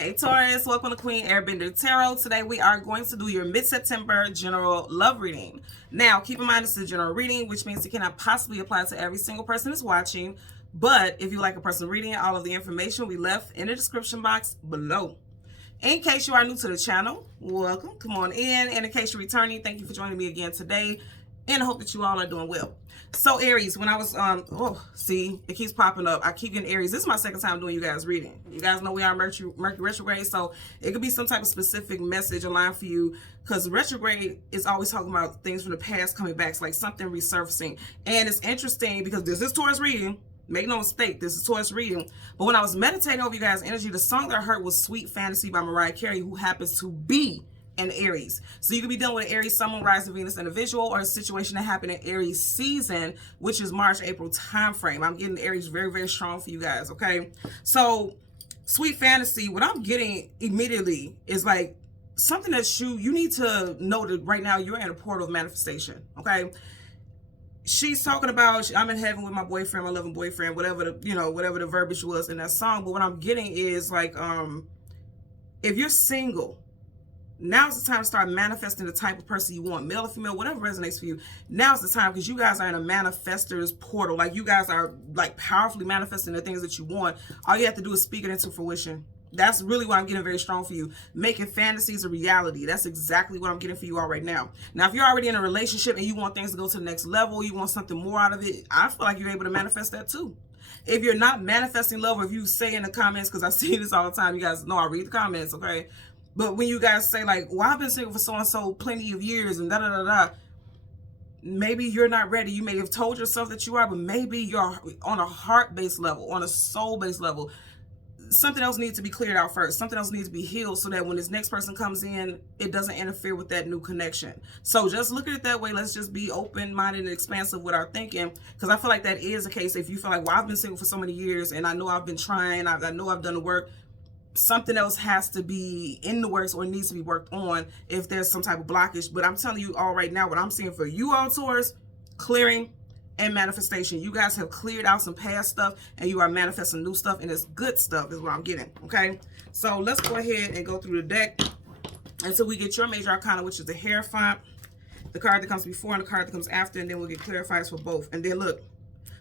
Hey Taurus, welcome to Queen Airbender Tarot. Today we are going to do your mid-September general love reading. Now, keep in mind this is a general reading, which means it cannot possibly apply to every single person that's watching. But if you like a person reading it, all of the information will be left in the description box below. In case you are new to the channel, welcome, come on in. And in case you're returning, thank you for joining me again today. And I hope that you all are doing well. So Aries, when I was, see, it keeps popping up. I keep getting Aries. This is my second time doing you guys reading. You guys know we are Mercury retrograde, so it could be some type of specific message aligned for you, because retrograde is always talking about things from the past coming back. It's like something resurfacing. And it's interesting because this is Taurus reading. Make no mistake, this is Taurus reading. But when I was meditating over you guys' energy, the song that I heard was Sweet Fantasy by Mariah Carey, who happens to be an Aries. So you could be dealing with an Aries, Sun, rising Venus individual, or a situation that happened in Aries season, which is March, April time frame. I'm getting Aries very, very strong for you guys, okay? So Sweet Fantasy, what I'm getting immediately is like something that you need to know that right now you're in a portal of manifestation, okay? She's talking about, I'm in heaven with my boyfriend, my loving boyfriend, whatever the, whatever the verbiage was in that song. But what I'm getting is like, if you're single, now's the time to start manifesting the type of person you want, male or female, whatever resonates for you. Now's the time, because you guys are in a manifester's portal. Like, you guys are like powerfully manifesting the things that you want. All you have to do is speak it into fruition. That's really what I'm getting very strong for you. Making fantasies a reality. That's exactly what I'm getting for you all right now. Now, if you're already in a relationship and you want things to go to the next level, you want something more out of it, I feel like you're able to manifest that too. If you're not manifesting love, or if you say in the comments, because I see this all the time, you guys know I read the comments, okay? But when you guys say like, well, I've been single for so-and-so plenty of years and da-da-da-da, maybe you're not ready. You may have told yourself that you are, but maybe you're on a heart-based level, on a soul-based level. Something else needs to be cleared out first. Something else needs to be healed so that when this next person comes in, it doesn't interfere with that new connection. So just look at it that way. Let's just be open-minded and expansive with our thinking, because I feel like that is the case. If you feel like, well, I've been single for so many years and I know I've been trying, I know I've done the work, something else has to be in the works or needs to be worked on if there's some type of blockage. But I'm telling you all right now, what I'm seeing for you all, Taurus, clearing and manifestation. You guys have cleared out some past stuff and you are manifesting new stuff, and it's good stuff is what I'm getting, okay? So let's go ahead and go through the deck until we get your major arcana, which is the Hierophant, the card that comes before and the card that comes after, and then we'll get clarifiers for both. And then look,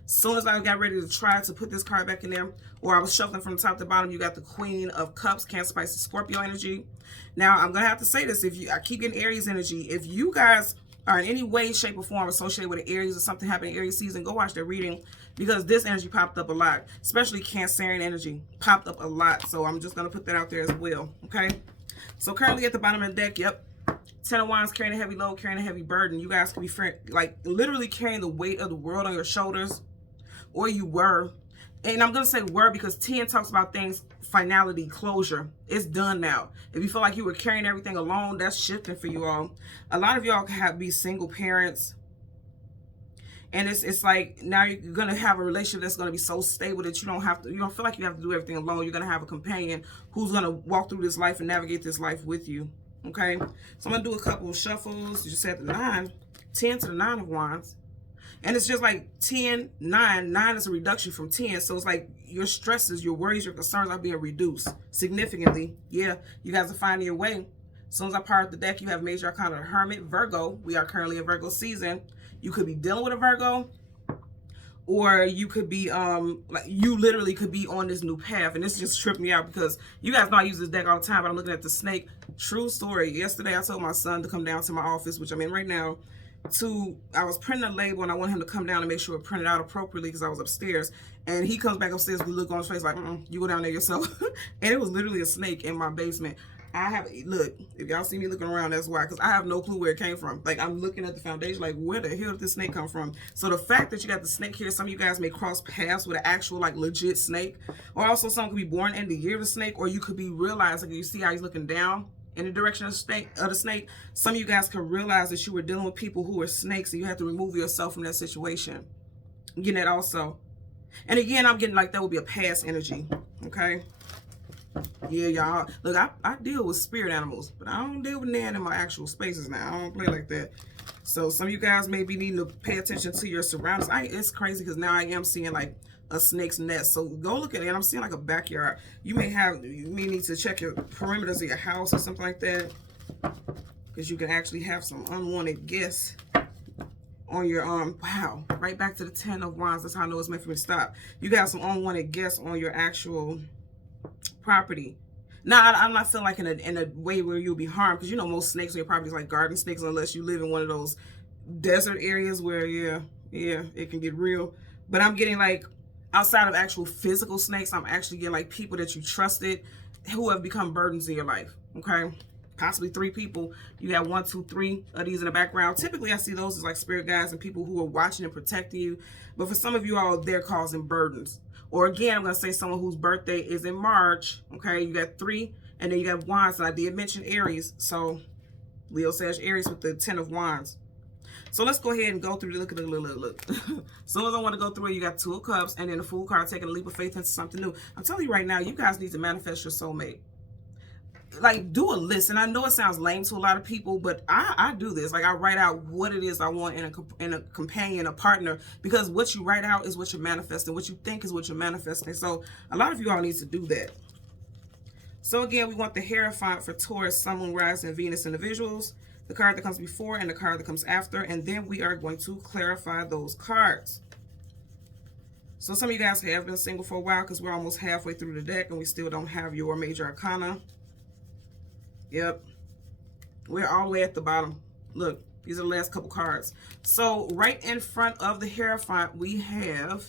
as soon as I got ready to try to put this card back in there, or I was shuffling from the top to bottom, you got the Queen of Cups, Cancer, Pisces, Scorpio energy. Now, I'm going to have to say this. I keep getting Aries energy. If you guys are in any way, shape, or form associated with an Aries or something happening in Aries season, go watch their reading, because this energy popped up a lot, especially Cancerian energy popped up a lot. So I'm just going to put that out there as well, okay? So currently at the bottom of the deck, yep, Ten of Wands, carrying a heavy load, carrying a heavy burden. You guys could be like literally carrying the weight of the world on your shoulders. Or you were. And I'm going to say were because 10 talks about things, finality, closure. It's done now. If you feel like you were carrying everything alone, that's shifting for you all. A lot of y'all can be single parents. And it's like now you're going to have a relationship that's going to be so stable that you don't feel like you have to do everything alone. You're going to have a companion who's going to walk through this life and navigate this life with you. Okay? So I'm going to do a couple of shuffles. You just had the 9, 10 to the 9 of Wands. And it's just like 10, 9. 9 is a reduction from 10. So it's like your stresses, your worries, your concerns are being reduced significantly. Yeah, you guys are finding your way. As soon as I power up the deck, you have Major Arcana, the Hermit, Virgo. We are currently in Virgo season. You could be dealing with a Virgo, or you could be, like you literally could be on this new path. And this just tripped me out because you guys know I use this deck all the time, but I'm looking at the snake. True story. Yesterday, I told my son to come down to my office, which I'm in right now. I was printing a label and I want him to come down and make sure it printed out appropriately because I was upstairs, and he comes back upstairs, we look on his face like, you go down there yourself. And it was literally a snake in my basement. Look, if y'all see me looking around, that's why, because I have no clue where it came from. Like, I'm looking at the foundation like, where the hell did this snake come from? So the fact that you got the snake here, some of you guys may cross paths with an actual like legit snake, or also someone could be born in the year of the snake, or you could be realizing, you see how he's looking down in the direction of the snake. Some of you guys can realize that you were dealing with people who were snakes and you have to remove yourself from that situation. I'm getting that also. And again, I'm getting like that would be a past energy. Okay. Yeah, y'all. Look, I deal with spirit animals, but I don't deal with Nan in my actual spaces now. I don't play like that. So some of you guys may be needing to pay attention to your surroundings. It's crazy because now I am seeing like a snake's nest. So go look at it. And I'm seeing like a backyard. You may need to check your perimeters of your house or something like that, because you can actually have some unwanted guests on your wow, right back to the 10 of Wands. That's how I know it's meant for me to stop. You got some unwanted guests on your actual property. Now, I'm not feeling like in a way where you'll be harmed, because you know most snakes on your property is like garden snakes, unless you live in one of those desert areas where yeah, it can get real. But I'm getting like outside of actual physical snakes, I'm actually getting like people that you trusted who have become burdens in your life. Okay, possibly 3 people. You have 1, 2, 3 of these in the background. Typically I see those as like spirit guides and people who are watching and protecting you. But for some of you all, they're causing burdens. Or again, I'm going to say someone whose birthday is in March. Okay, you got 3, and then you got Wands. And I did mention Aries. So Leo says Aries with the 10 of Wands. So let's go ahead and go through. Look. As soon as I want to go through it, you got 2 of Cups and then the Fool card, taking a leap of faith into something new. I'm telling you right now, you guys need to manifest your soulmate. Like, do a list. And I know it sounds lame to a lot of people, but I do this. Like, I write out what it is I want in a companion, a partner, because what you write out is what you're manifesting. What you think is what you're manifesting. So a lot of you all need to do that. So again, we want the Hierophant for Taurus, Sun, Moon, Rising, Venus individuals, the card that comes before and the card that comes after, and then we are going to clarify those cards. So some of you guys have been single for a while, because we're almost halfway through the deck and we still don't have your major arcana. Yep, we're all the way at the bottom. Look, these are the last couple cards. So right in front of the Hierophant, we have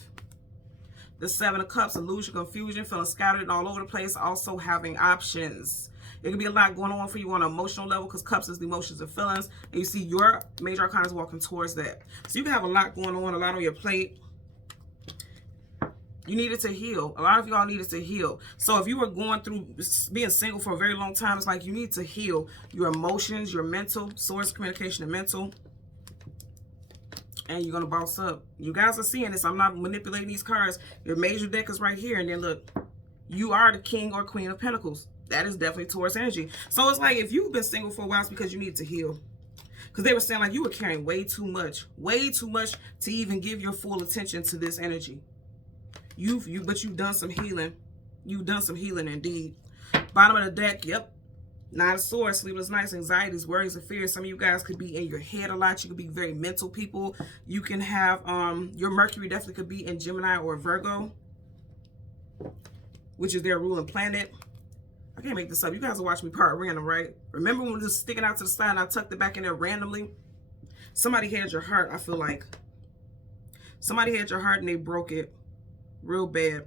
the 7 of Cups, illusion, confusion, feeling scattered and all over the place, also having options. There can be a lot going on for you on an emotional level, because Cups is the emotions and feelings. And you see your major arcana is walking towards that. So you can have a lot going on, a lot on your plate. You needed to heal. A lot of y'all needed to heal. So if you were going through being single for a very long time, it's like you need to heal your emotions, your mental, source, communication, and mental. And you're going to boss up. You guys are seeing this. I'm not manipulating these cards. Your major deck is right here. And then look, you are the King or Queen of Pentacles. That is definitely Taurus energy. So it's like if you've been single for a while, it's because you need to heal. Because they were saying like you were carrying way too much to even give your full attention to this energy. But you've done some healing. You've done some healing indeed. Bottom of the deck, yep. 9 of Swords, sleepless nights, anxieties, worries, and fears. Some of you guys could be in your head a lot. You could be very mental people. You can have, your Mercury definitely could be in Gemini or Virgo, which is their ruling planet. I can't make this up. You guys are watching me part random, right? Remember when it was sticking out to the side and I tucked it back in there randomly? Somebody had your heart, I feel like. Somebody had your heart and they broke it real bad.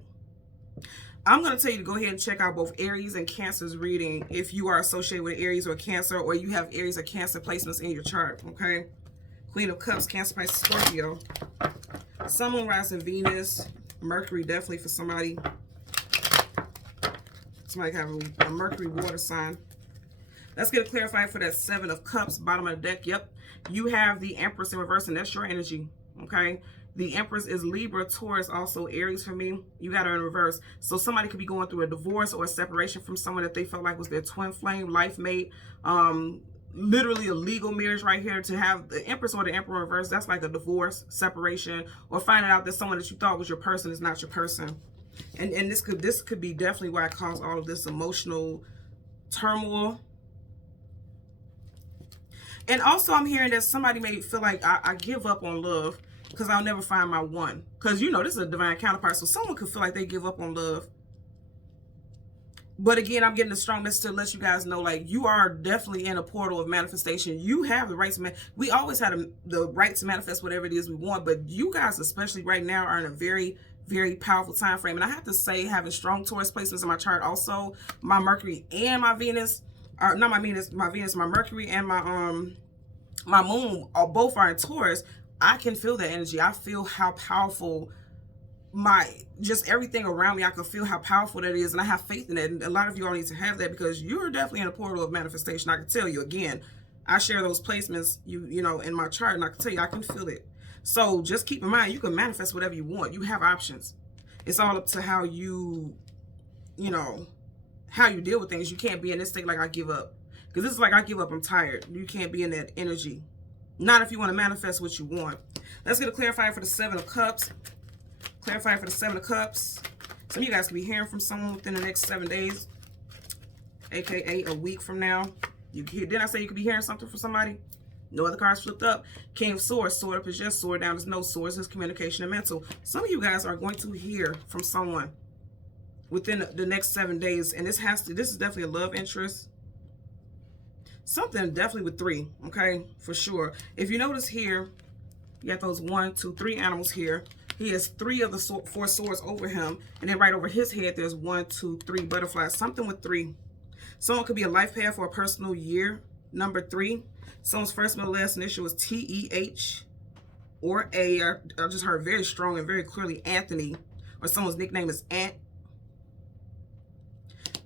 I'm going to tell you to go ahead and check out both Aries and Cancer's reading if you are associated with Aries or Cancer, or you have Aries or Cancer placements in your chart, okay? Queen of Cups, Cancer, Pisces, Scorpio. Sun, Moon, Rising, Venus. Mercury, definitely for somebody. Somebody having a Mercury water sign. Let's get it clarified for that 7 of Cups, bottom of the deck. Yep. You have the Empress in reverse, and that's your energy, okay? The Empress is Libra, Taurus, also Aries for me. You got her in reverse. So somebody could be going through a divorce or a separation from someone that they felt like was their twin flame, life mate. Literally a legal marriage right here. To have the Empress or the Emperor in reverse, that's like a divorce, separation, or finding out that someone that you thought was your person is not your person. And this could be definitely why it caused all of this emotional turmoil. And also I'm hearing that somebody may feel like I give up on love because I'll never find my one. Because, you know, this is a divine counterpart. So someone could feel like they give up on love. But again, I'm getting a strong message to let you guys know, like, you are definitely in a portal of manifestation. You have the right to we always had the right to manifest whatever it is we want. But you guys, especially right now, are in a very, very powerful time frame. And I have to say, having strong Taurus placements in my chart also, my Mercury and my Venus, or not my Venus, my Mercury and my Moon are both in Taurus. I can feel that energy. I feel how powerful just everything around me. I can feel how powerful that is, and I have faith in that. And a lot of you all need to have that, because you're definitely in a portal of manifestation. I can tell you again, I share those placements, you know, in my chart, and I can tell you, I can feel it. So just keep in mind, you can manifest whatever you want. You have options. It's all up to how you know, how you deal with things. You can't be in this state like I give up, because this is like I give up, I'm tired. You can't be in that energy. Not if you want to manifest what you want. Let's get a clarifier for the 7 of Cups. Clarify for the 7 of Cups. Some of you guys could be hearing from someone within the next 7 days, aka a week from now. Didn't I say you could be hearing something from somebody? No other cards flipped up. King of Swords. Sword up is yes, sword down is no. Swords is communication and mental. Some of you guys are going to hear from someone within the next 7 days, and this is definitely a love interest. Something definitely with 3, okay, for sure. If you notice here, you got those 1, 2, 3 animals here. He has 3 of the 4 swords over him, and then right over his head, there's 1, 2, 3 butterflies. Something with 3. Someone could be a life path or a personal year. Number 3. Someone's first, middle, last initial is T-E-H or A. I just heard very strong and very clearly Anthony, or someone's nickname is Ant.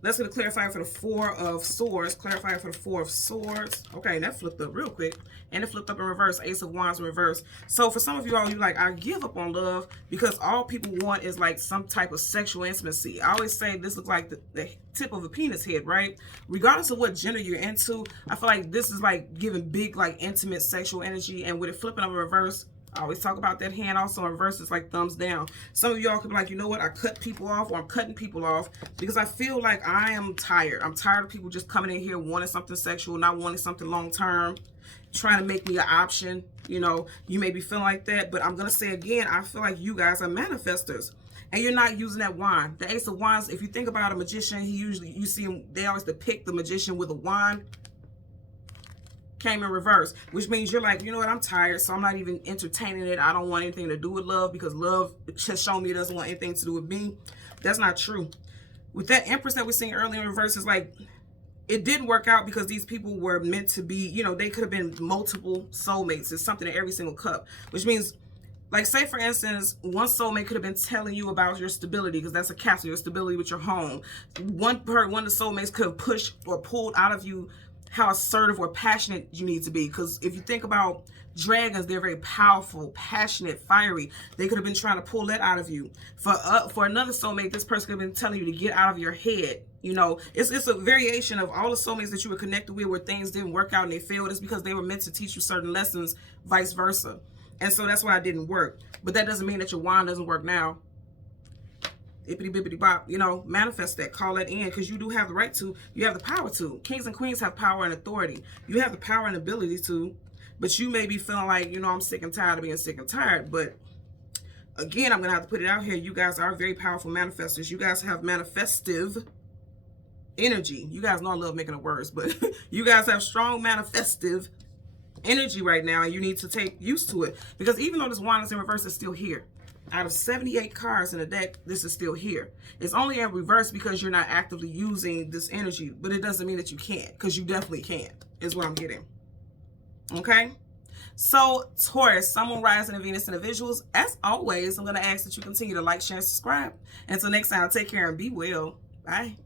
Let's get a clarifier for the 4 of Swords. Clarifier for the 4 of Swords. Okay, that flipped up real quick. And it flipped up in reverse. Ace of Wands in reverse. So for some of you all, you're like, I give up on love because all people want is like some type of sexual intimacy. I always say this looks like the tip of a penis head, right? Regardless of what gender you're into, I feel like this is like giving big, like intimate sexual energy. And with it flipping up in reverse, I always talk about that hand also in reverse. It's like thumbs down. Some of y'all could be like, you know what? I cut people off, or I'm cutting people off because I feel like I am tired. I'm tired of people just coming in here wanting something sexual, not wanting something long term, trying to make me an option. You know, you may be feeling like that, but I'm going to say again, I feel like you guys are manifestors. And you're not using that wand. The Ace of Wands, if you think about a magician, you see him, they always depict the magician with a wand. Came in reverse, which means you're like, you know what, I'm tired, so I'm not even entertaining it. I don't want anything to do with love because love has shown me it doesn't want anything to do with me. That's not true. With that Empress that we're seeing earlier in reverse, is like it didn't work out because these people were meant to be, you know, they could have been multiple soulmates. It's something in every single cup, which means, like, say for instance, one soulmate could have been telling you about your stability, because that's a capsule, your stability with your home. One of the soulmates could have pushed or pulled out of you how assertive or passionate you need to be. Because if you think about dragons, they're very powerful, passionate, fiery. They could have been trying to pull that out of you. For another soulmate, this person could have been telling you to get out of your head. You know, it's a variation of all the soulmates that you were connected with where things didn't work out and they failed. It's because they were meant to teach you certain lessons, vice versa. And so that's why it didn't work. But that doesn't mean that your wand doesn't work now. Ippity bippity bop, you know, manifest that, call that in, because you do have the right to, you have the power to. Kings and queens have power and authority. You have the power and ability to, but you may be feeling like, you know, I'm sick and tired of being sick and tired. But again, I'm going to have to put it out here. You guys are very powerful manifestors. You guys have manifestive energy. You guys know I love making up words, but you guys have strong manifestive energy right now, and you need to take used to it, because even though this wand is in reverse, it's still here. Out of 78 cards in the deck, this is still here. It's only in reverse because you're not actively using this energy, but it doesn't mean that you can't, because you definitely can, is what I'm getting. Okay? So, Taurus, Sun, Moon, Rising, and Venus individuals, as always, I'm going to ask that you continue to like, share, and subscribe. Until next time, take care and be well. Bye.